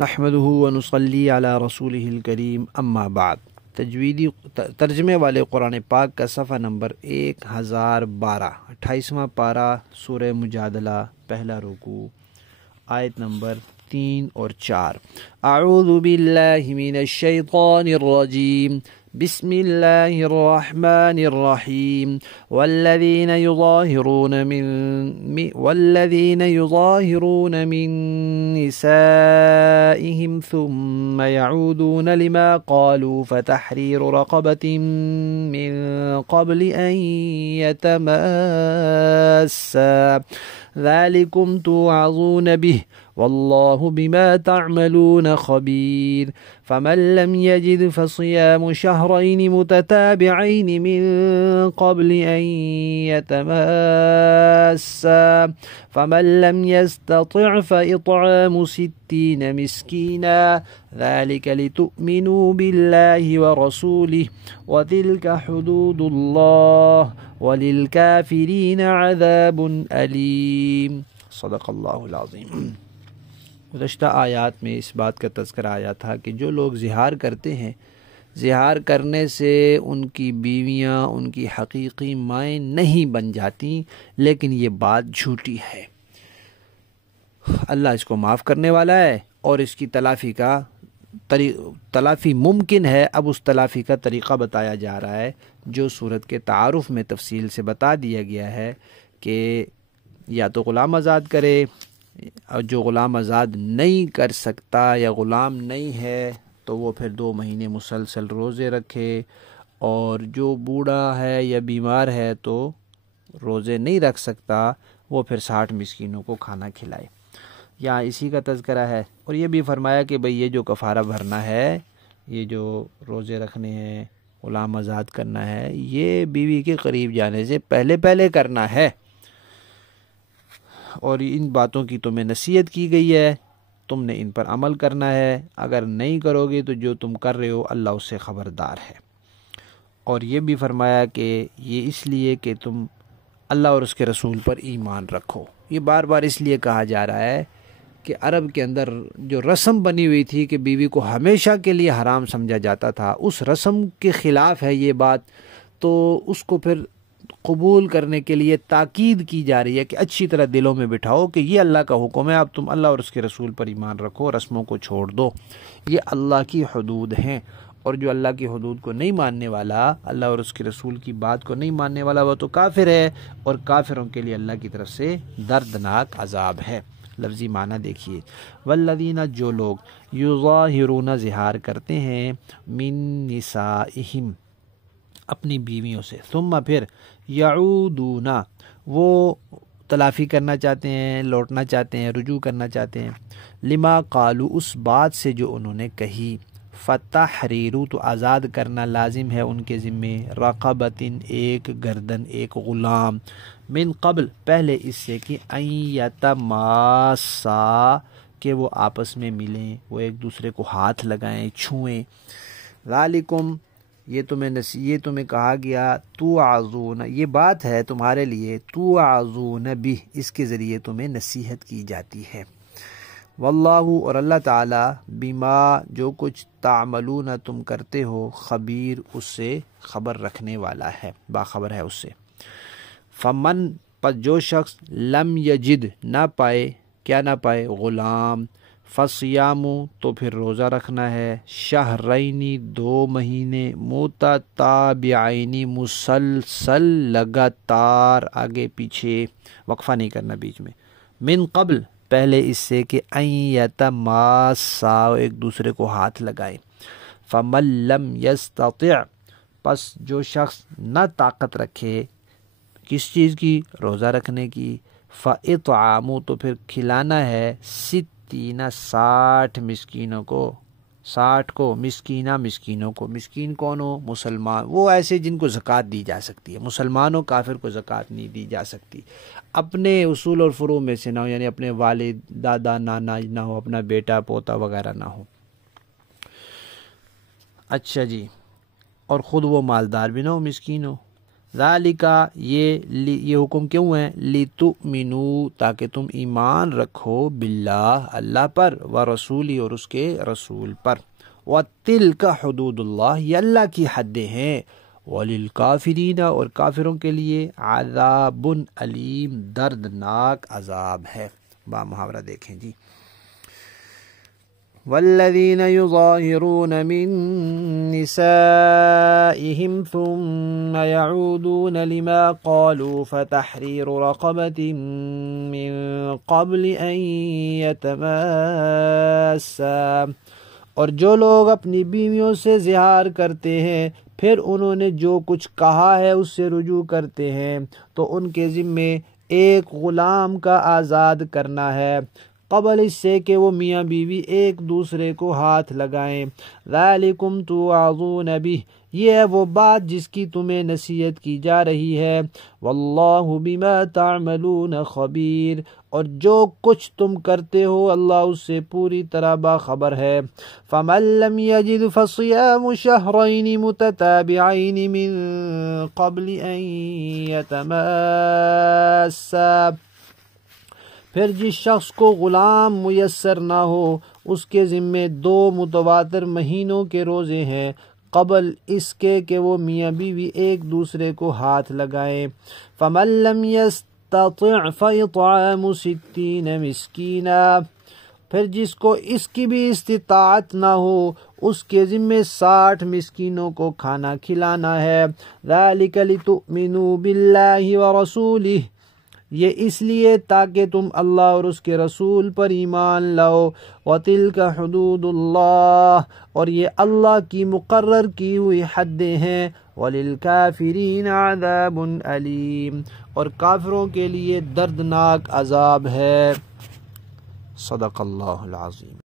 نحمدہ ونصلی علی رسولہ الکریم اما بعد۔ تجویدی ترجمے والے قرآن پاک کا صفحہ نمبر 1012، 28واں پارہ، سورہ مجادلہ، پہلا رکوع، آیت نمبر 3 اور 4۔ اعوذ باللہ من الشیطان الرجیم، بسم اللہ الرحمن الرحیم۔ والذین یظاہرون من نسائهم ثم يعودون لما قالوا فتحرير رقبة من قبل أن يتماسا ذلكم توعظون به والله بما تعملون خبير۔ فمن لم يجد فصيام شهرين متتابعين من قبل أن يتماسا فمن لم يستطع فإطعام 60 مسكينا ذلك لتؤمنوا بالله ورسوله وتلك حدود الله وللكافرين عذاب أليم۔ صدق اللہ العظیم۔ گزشتہ آیات میں اس بات کا تذکرہ آیا تھا کہ جو لوگ زہار کرتے ہیں، زہار کرنے سے ان کی بیویاں ان کی حقیقی مائیں نہیں بن جاتی، لیکن یہ بات جھوٹی ہے۔ اللہ اس کو معاف کرنے والا ہے اور اس کی تلافی ممکن ہے۔ اب اس تلافی کا طریقہ بتایا جا رہا ہے جو سورت کے تعارف میں تفصیل سے بتا دیا گیا ہے کہ یا تو غلام آزاد کرے، اور جو غلام آزاد نہیں کر سکتا یا غلام نہیں ہے تو وہ پھر 2 مہینے مسلسل روزے رکھے، اور جو بوڑھا ہے یا بیمار ہے تو روزے نہیں رکھ سکتا وہ پھر 60 مسکینوں کو کھانا کھلائے۔ یہاں اسی کا تذکرہ ہے، اور یہ بھی فرمایا کہ بھئی یہ جو کفارہ بھرنا ہے، یہ جو روزے رکھنے ہیں، غلام آزاد کرنا ہے، یہ بیوی کے قریب جانے سے پہلے کرنا ہے، اور ان باتوں کی تمہیں نصیحت کی گئی ہے، تم نے ان پر عمل کرنا ہے۔ اگر نہیں کرو گے تو جو تم کر رہے ہو اللہ اس سے خبردار ہے۔ اور یہ بھی فرمایا کہ یہ اس لیے کہ تم اللہ اور اس کے رسول پر ایمان رکھو۔ یہ بار بار اس لیے کہا جا رہا ہے کہ عرب کے اندر جو رسم بنی ہوئی تھی کہ بیوی کو ہمیشہ کے لیے حرام سمجھا جاتا تھا، اس رسم کے خلاف ہے یہ بات، تو اس کو پھر قبول کرنے کے لیے تاکید کی جا رہی ہے کہ اچھی طرح دلوں میں بٹھاؤ کہ یہ اللہ کا حکم ہے، اب تم اللہ اور اس کے رسول پر ایمان رکھو، رسموں کو چھوڑ دو، یہ اللہ کی حدود ہیں، اور جو اللہ کی حدود کو نہیں ماننے والا، اللہ اور اس کے رسول کی بات کو نہیں ماننے والا، وہ تو کافر ہے، اور کافروں کے لیے اللہ کی طرف سے دردناک عذاب ہے۔ لفظی معنی دیکھیے، والذین، جو لوگ، یظاہرون، زہار کرتے ہیں، من نسائہم، اپنی بیویوں سے، ثم، پھر، یعودون، وہ تلافی کرنا چاہتے ہیں، لوٹنا چاہتے ہیں، رجوع کرنا چاہتے ہیں، لما قالو، اس بات سے جو انہوں نے کہی، فتحریر، تو آزاد کرنا لازم ہے ان کے ذمے، رقبۃ، ایک گردن، ایک غلام، من قبل، پہلے اس سے کہ ان یتماسا، کہ وہ آپس میں ملیں، وہ ایک دوسرے کو ہاتھ لگائیں، چھوئیں، ذالکم، یہ تمہیں کہا گیا، توعظون، یہ بات ہے تمہارے لیے، توعظون بہ، اس کے ذریعے تمہیں نصیحت کی جاتی ہے، واللہ، اور اللہ تعالی، بما، جو کچھ، تعملون، تم کرتے ہو، خبیر، اس سے خبر رکھنے والا ہے، باخبر ہے اس سے۔ فمن، پس جو شخص، لم یجد، نہ پائے، کیا نہ پائے، غلام، فصیام، تو پھر روزہ رکھنا ہے، شہرین، 2 مہینے، متتابعین، مسلسل، لگاتار، آگے پیچھے، وقفہ نہیں کرنا بیچ میں، من قبل، پہلے اس سے کہ ان یتماسا، ایک دوسرے کو ہاتھ لگائے، فمن لم یستطع، پس جو شخص نہ طاقت رکھے، کس چیز کی، روزہ رکھنے کی، فاطعام، تو پھر کھلانا ہے، 60 مسکینوں کو، 60 کو، مسکینوں کو، مسکین کون ہو، مسلمان، وہ ایسے جن کو زکوٰۃ دی جا سکتی ہے، مسلمانوں، کافر کو زکوٰۃ نہیں دی جا سکتی، اپنے اصول اور فروع میں سے نہ ہو، یعنی اپنے والد، دادا، نانا نہ ہو، اپنا بیٹا، پوتا وغیرہ نہ ہو۔ اچھا جی، اور خود وہ مالدار بھی نہ ہو، مسکین ہو، ذالکا یہ حکم کیوں ہے؟ لتؤمنوا تاکہ تم ایمان رکھو باللہ اللہ پر، ورسولی اور اس کے رسول پر، وتلک حدود اللہ یہ اللہ کی حدیں ہیں، وللکافرین اور کافروں کے لیے عذاب علیم دردناک عذاب ہے۔ با محاورہ دیکھیں جی، والذین یظاہرون من نسائہم ثم یعودون لما قالوا فتحریر رقبۃ من قبل ان یتماسا، اور جو لوگ اپنی بیویوں سے زہار کرتے ہیں پھر انہوں نے جو کچھ کہا ہے اس سے رجوع کرتے ہیں تو ان کے ذمے ایک غلام کا آزاد کرنا ہے قبل اس سے کہ وہ میاں بیوی ایک دوسرے کو ہاتھ لگائیں۔ ذالکم توعظون بہ یہ ہے وہ بات جس کی تمہیں نصیحت کی جا رہی ہے، واللہ بما تعملون خبیر اور جو کچھ تم کرتے ہو اللہ اس سے پوری طرح باخبر ہے۔ فمن لم یجد فصیام شہرین متتابعین من قبل ان یتماسا، پھر جس شخص کو غلام میسر نہ ہو اس کے ذمے 2 متواتر مہینوں کے روزے ہیں قبل اس کے کہ وہ میاں بیوی ایک دوسرے کو ہاتھ لگائیں۔ فمن لم یستطع فاطعام 60 مسکینا، پھر جس کو اس کی بھی استطاعت نہ ہو اس کے ذمے 60 مسکینوں کو کھانا کھلانا ہے۔ ذالک لتؤمنوا باللہ ورسولہ یہ اس لیے تاکہ تم اللہ اور اس کے رسول پر ایمان لاؤ، وَتِلْكَ حُدُودُ اللَّهِ اور یہ اللہ کی مقرر کی ہوئی حدیں ہیں، وَلِلْكَافِرِينَ عَذَابٌ أَلِيمٌ اور کافروں کے لیے دردناک عذاب ہے۔ صدق اللہ العظیم۔